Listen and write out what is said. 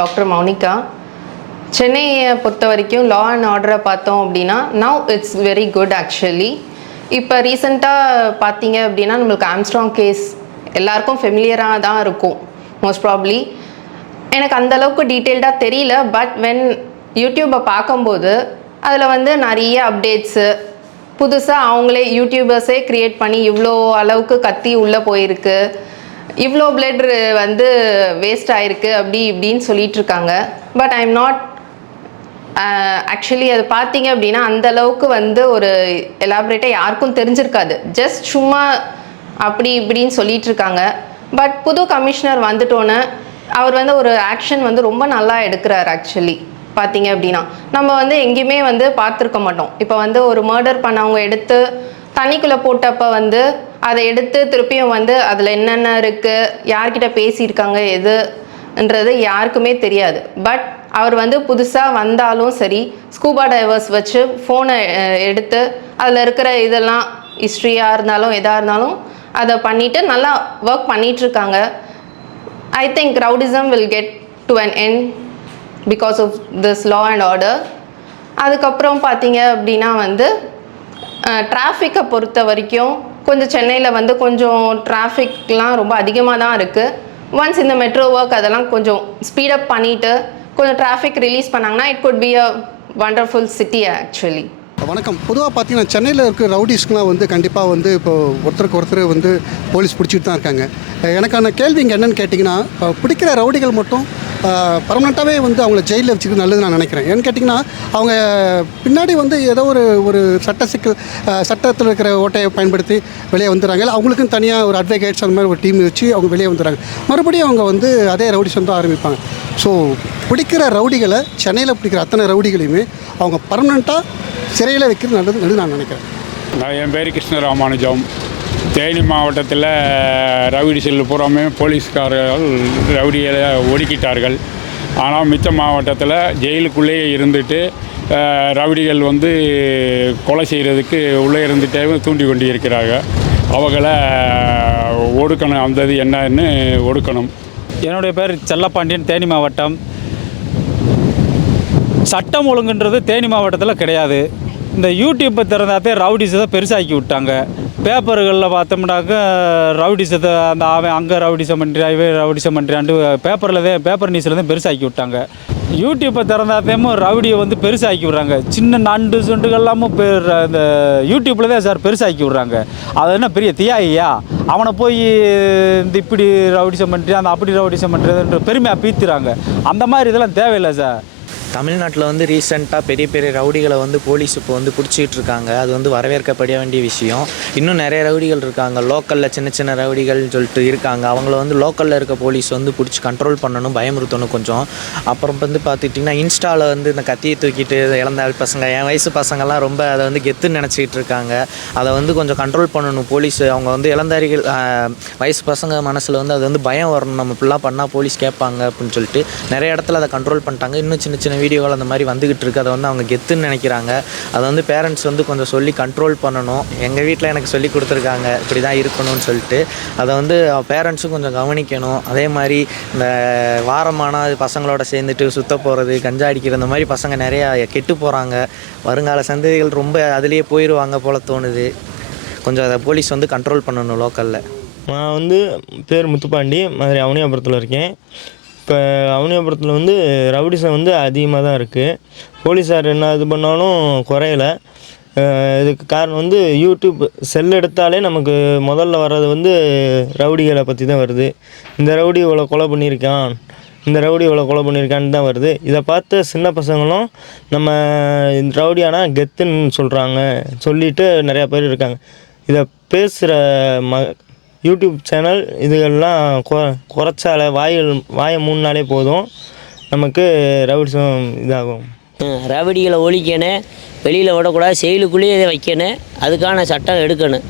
Doctor Mounika. சென்னையை பொறுத்த வரைக்கும் லா அண்ட் ஆர்டரை பார்த்தோம் அப்படின்னா now it's very good actually இப்போ ரீசெண்டாக பார்த்தீங்க அப்படின்னா நம்மளுக்கு ஆம்ஸ்ட்ராங் கேஸ் எல்லாருக்கும் ஃபெமிலியராக தான் இருக்கும் மோஸ்ட் ப்ராப்ளி எனக்கு அந்த அளவுக்கு டீட்டெயில்டாக தெரியல பட் வென் யூடியூப்பை பார்க்கும்போது அதில் வந்து நிறைய அப்டேட்ஸு புதுசாக அவங்களே யூடியூபர்ஸே க்ரியேட் பண்ணி இவ்வளோ அளவுக்கு கத்தி உள்ளே போயிருக்கு. இவ்வளோ பிளட் வந்து வேஸ்ட் ஆயிருக்கு அப்படி இப்படின்னு சொல்லிட்டு இருக்காங்க. But I am not actually அது பார்த்தீங்க அப்படின்னா அந்த அளவுக்கு வந்து ஒரு எலாபரேட்டாக யாருக்கும் தெரிஞ்சிருக்காது. ஜஸ்ட் சும்மா அப்படி இப்படின்னு சொல்லிட்டு இருக்காங்க. பட் புது கமிஷனர் வந்துட்டோன்னே அவர் வந்து ஒரு ஆக்ஷன் வந்து ரொம்ப நல்லா எடுக்கிறார் ஆக்சுவலி பார்த்தீங்க அப்படின்னா. நம்ம வந்து எங்கேயுமே வந்து பார்த்துருக்க மாட்டோம். இப்போ வந்து ஒரு மர்டர் பண்ணவங்க எடுத்து தண்ணிக்குள்ளே போட்டப்போ வந்து அதை எடுத்து திருப்பியும் வந்து அதில் என்னென்ன இருக்குது யார்கிட்ட பேசியிருக்காங்க எதுன்றது யாருக்குமே தெரியாது. பட் அவர் வந்து புதுசாக வந்தாலும் சரி ஸ்கூபா டைவர்ஸ் வச்சு ஃபோனை எடுத்து அதில் இருக்கிற இதெல்லாம் ஹிஸ்ட்ரியாக இருந்தாலும் எதாக இருந்தாலும் அதை பண்ணிவிட்டு நல்லா ஒர்க் பண்ணிகிட்ருக்காங்க I think rowdyism will get to an end because of this law and order அதுக்கப்புறம் பார்த்தீங்க அப்படின்னா வந்து டிராஃபிக்கை பொறுத்த வரைக்கும் கொஞ்சம் சென்னையில் வந்து கொஞ்சம் டிராஃபிக்லாம் ரொம்ப அதிகமாக தான் இருக்குது ஒன்ஸ் இந்த மெட்ரோ ஒர்க் அதெல்லாம் கொஞ்சம் ஸ்பீடப் பண்ணிவிட்டு கொஞ்சம் டிராஃபிக் ரிலீஸ் பண்ணாங்கன்னா it could be a wonderful city actually வணக்கம். பொதுவாக பார்த்தீங்கன்னா சென்னையில் இருக்கிற ரவுடிஸ்க்குலாம் வந்து கண்டிப்பாக வந்து இப்போ ஒருத்தருக்கு ஒருத்தர் வந்து போலீஸ் பிடிச்சிட்டு தான் இருக்காங்க. எனக்கான கேள்வி இங்கே என்னென்னு கேட்டிங்கன்னா இப்போ பிடிக்கிற ரவுடிகள் மட்டும் பர்மனெண்ட்டாகவே வந்து அவங்கள ஜெயிலில் வச்சுக்கிறது நல்லது நான் நினைக்கிறேன். ஏன்னு கேட்டிங்கன்னா அவங்க பின்னாடி வந்து ஏதோ ஒரு ஒரு சட்ட சிக்கல் சட்டத்தில் இருக்கிற ஓட்டையை பயன்படுத்தி வெளியே வந்துடுறாங்க. இல்லை அவங்களுக்கும் தனியாக ஒரு அட்வொகேட்ஸ் அந்த மாதிரி ஒரு டீம் வச்சு அவங்க வெளியே வந்துடுறாங்க. மறுபடியும் அவங்க வந்து அதே ரவுடி வந்து ஆரம்பிப்பாங்க. ஸோ பிடிக்கிற ரவுடிகளை சென்னையில் பிடிக்கிற அத்தனை ரவுடிகளையுமே அவங்க பர்மனெண்ட்டாக சிறையில் வைக்கிறது நல்லது நல்லது நான் நினைக்கிறேன். நான் என் பேர் கிருஷ்ண ராமானுஜம் தேனி மாவட்டத்தில் ரவுடி செல்லு பூராமே போலீஸ்காரர்கள் ரவுடிகளை ஒடுக்கிட்டார்கள். ஆனால் மிச்ச மாவட்டத்தில் ஜெயிலுக்குள்ளேயே இருந்துட்டு ரவுடிகள் வந்து கொலை செய்கிறதுக்கு உள்ளே இருந்துகிட்டே தூண்டி கொண்டு இருக்கிறாங்க அவங்கள ஒடுக்கணும். அந்த இது என்னன்னு ஒடுக்கணும். என்னுடைய பேர் செல்லப்பாண்டியன் தேனி மாவட்டம். சட்டம் ஒழுங்குன்றது தேனி மாவட்டத்தில் கிடையாது. இந்த யூடியூப்பை திறந்தாத்தே ரவுடிஸை பெருசாக்கி விட்டாங்க. பேப்பர்களில் பார்த்தோம்னாக்க ரவுடிசத்தை அந்த அவன் அங்கே ரவுடிசம் பண்ணுறா இவன் ரவுடிசம் பண்ணுறான்ட்டு பேப்பரில் தான் பேப்பர் நியூஸில் தான் பெருசாக்கி விட்டாங்க. யூடியூப்பை திறந்தாத்தையும் ரவுடியை வந்து பெருசாக்கி விட்றாங்க. சின்ன நண்டு சுண்டுகள்லாமும் பெரு இந்த யூடியூப்பில் தான் சார் பெருசாக்கி விட்றாங்க. அது என்ன பெரிய தியாகியா? அவனை போய் இந்த இப்படி ரவுடிசம் பண்ணுறான் அந்த அப்படி ரவுடிசம் பண்ணுறதுன்ற பெருமையாக பீத்துறாங்க. அந்த மாதிரி இதெல்லாம் தேவையில்லை சார். தமிழ்நாட்டில் வந்து ரீசெண்டாக பெரிய பெரிய ரவுடிகளை வந்து போலீஸ் இப்போ வந்து பிடிச்சிக்கிட்டு இருக்காங்க. அது வந்து வரவேற்கப்பட வேண்டிய விஷயம். இன்னும் நிறைய ரவுடிகள் இருக்காங்க. லோக்கலில் சின்ன சின்ன ரவுடிகள்னு சொல்லிட்டு இருக்காங்க. அவங்கள வந்து லோக்கலில் இருக்க போலீஸ் வந்து பிடிச்சி கண்ட்ரோல் பண்ணணும் பயமுறுத்தணும் கொஞ்சம். அப்புறம் வந்து பார்த்துட்டிங்கன்னா இன்ஸ்டாவில் வந்து இந்த கத்தியை தூக்கிட்டு இழந்த பசங்க என் வயசு பசங்கள்லாம் ரொம்ப அதை வந்து கெத்துன்னு நினச்சிக்கிட்டு இருக்காங்க. அதை வந்து கொஞ்சம் கண்ட்ரோல் பண்ணணும். போலீஸ் அவங்க வந்து இளந்தாரிகள் வயசு பசங்க மனசில் வந்து அது வந்து பயம் வரணும். நம்ம இப்படிலாம் பண்ணால் போலீஸ் கேட்பாங்க அப்படின்னு சொல்லிட்டு நிறைய இடத்துல அதை கண்ட்ரோல் பண்ணிட்டாங்க. இன்னும் சின்ன சின்ன வீடியோவில் அந்த மாதிரி வந்துகிட்டு இருக்கு. அதை வந்து அவங்க கெத்துன்னு நினைக்கிறாங்க. அதை வந்து பேரண்ட்ஸ் வந்து கொஞ்சம் சொல்லி கண்ட்ரோல் பண்ணணும். எங்கள் வீட்டில் எனக்கு சொல்லி கொடுத்துருக்காங்க. இப்படி தான் இருக்கணும்னு சொல்லிட்டு அதை வந்து பேரண்ட்ஸும் கொஞ்சம் கவனிக்கணும். அதே மாதிரி இந்த வாரமான பசங்களோட சேர்ந்துட்டு சுத்த போகிறது கஞ்சா அடிக்கிற இந்த மாதிரி பசங்க நிறையா கெட்டு போகிறாங்க வருங்கால சந்ததிகள் ரொம்ப அதுலேயே போயிடுவாங்க போல தோணுது. கொஞ்சம் அதை போலீஸ் வந்து கண்ட்ரோல் பண்ணணும் லோக்கலில் நான் வந்து பேர் முத்துப்பாண்டி. மதுரை அவனியாபுரத்தில் இருக்கேன். இப்போ அவனியாபுரத்தில் வந்து ரவுடிசம் வந்து அதிகமாக தான் இருக்குது போலீஸார் என்ன இது பண்ணாலும் குறையல. இதுக்கு காரணம் வந்து யூடியூப் செல் எடுத்தாலே நமக்கு முதல்ல வர்றது வந்து ரவுடிகளை பற்றி தான் வருது. இந்த ரவுடி இவ்வளோ கொலை பண்ணியிருக்கான் இந்த ரவுடி இவ்வளோ கொலை பண்ணியிருக்கான்னு தான் வருது. இதை பார்த்து சின்ன பசங்களும் நம்ம ரவுடியானா கெத்துன்னு சொல்கிறாங்க சொல்லிட்டு நிறையா பேர் இருக்காங்க. இதை பேசுகிற ம யூடியூப் சேனல் இதுகள்லாம் கொ குறைச்சால வாயில் வாயை மூணுனாலே போதும். நமக்கு ரவுடிசம் இதாகும். ரவடிகளை ஒழிக்கணும். வெளியில் விடக்கூடாது செயலுக்குள்ளேயே இதை வைக்கணும். அதுக்கான சட்டம் எடுக்கணும்.